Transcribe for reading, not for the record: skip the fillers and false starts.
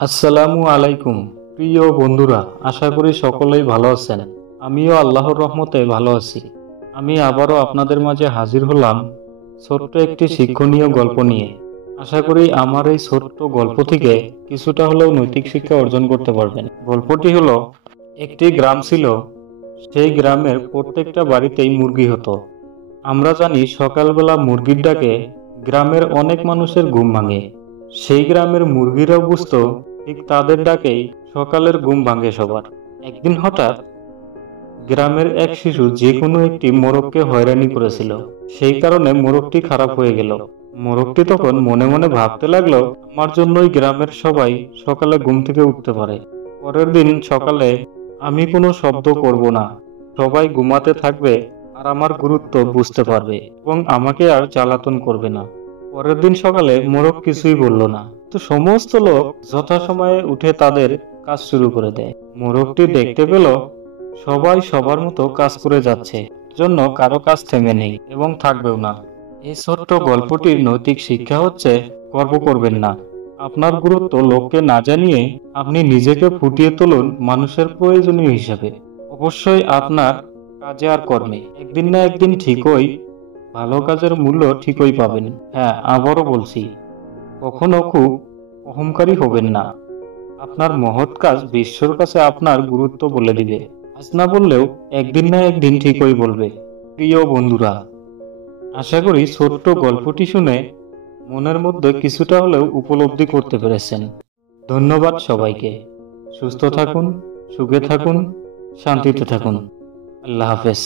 আসসালামু আলাইকুম প্রিয় বন্ধুরা, আশা করি সকলেই ভালো আছেন। আমিও আল্লাহর রহমতে ভালো আছি। আমি আবারও আপনাদের মাঝে হাজির হলাম ছোট্ট একটি শিক্ষণীয় গল্প নিয়ে। আশা করি আমার এই ছোট্ট গল্প থেকে কিছুটা হলেও নৈতিক শিক্ষা অর্জন করতে পারবেন। গল্পটি হলো, একটি গ্রাম ছিল। সেই গ্রামের প্রত্যেকটা বাড়িতেই মুরগি হতো। আমরা জানি সকালবেলা মুরগির ডাকে গ্রামের অনেক মানুষের ঘুম ভাঙে। সেই গ্রামের মুরগিরাও বুঝতো ঠিক তাদের ডাকেই সকালের ঘুম ভাঙে সবার। একদিন হঠাৎ গ্রামের এক শিশু যে কোনো একটি মোরগকে হয়রানি করেছিল। সেই কারণে মোরগটি খারাপ হয়ে গেল। মোরগটি তখন মনে মনে ভাবতে লাগলো, আমার জন্যই গ্রামের সবাই সকালে ঘুম থেকে উঠতে পারে। পরের দিন সকালে আমি কোনো শব্দ করব না, সবাই ঘুমাতে থাকবে আর আমার গুরুত্ব বুঝতে পারবে এবং আমাকে আর জ্বালাতন করবে না। পরের দিন সকালে মোরগ কিছুই বলল না, তো সমস্ত লোক যথাসময়ে উঠে তাদের কাজ শুরু করে দেয়। মোরগটি দেখতে পেল সবাই সবার মতো কাজ করে যাচ্ছে, জন্য কারো কাজ থেমে নেই এবং থাকবেও না। এই ছোট্ট গল্পটির নৈতিক শিক্ষা হচ্ছে, গর্ব করবেন না। আপনার গুরুত্ব লোককে না জানিয়ে আপনি নিজেকে ফুটিয়ে তুলুন মানুষের প্রয়োজনীয় হিসাবে। অবশ্যই আপনার কাজে আর কর্মে একদিন না একদিন ঠিকই ভালো কাজের মূল্য ঠিকই পাবেন। হ্যাঁ, আবারও বলছি, কখনো খুব অহংকারী হবেন না। আপনার মহৎ কাজ বিশ্বর কাছে আপনার গুরুত্ব বলে দিবে। আজ না বললেও একদিন না একদিন ঠিকই বলবে। প্রিয় বন্ধুরা, আশা করি ছোট্ট গল্পটি শুনে মনের মধ্যে কিছুটা হলেও উপলব্ধি করতে পেরেছেন। ধন্যবাদ সবাইকে। সুস্থ থাকুন, সুখে থাকুন, শান্তিতে থাকুন। আল্লাহ হাফেজ।